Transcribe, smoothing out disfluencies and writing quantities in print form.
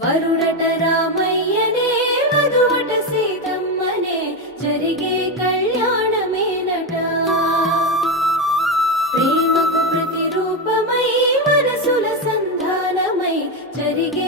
వరుడట రామయ్యనే వధువట సీతమ్మనే జరిగే కళ్యాణమేనట. ప్రేమకు ప్రతిరూపమై మనసుల సంధానమై జరిగే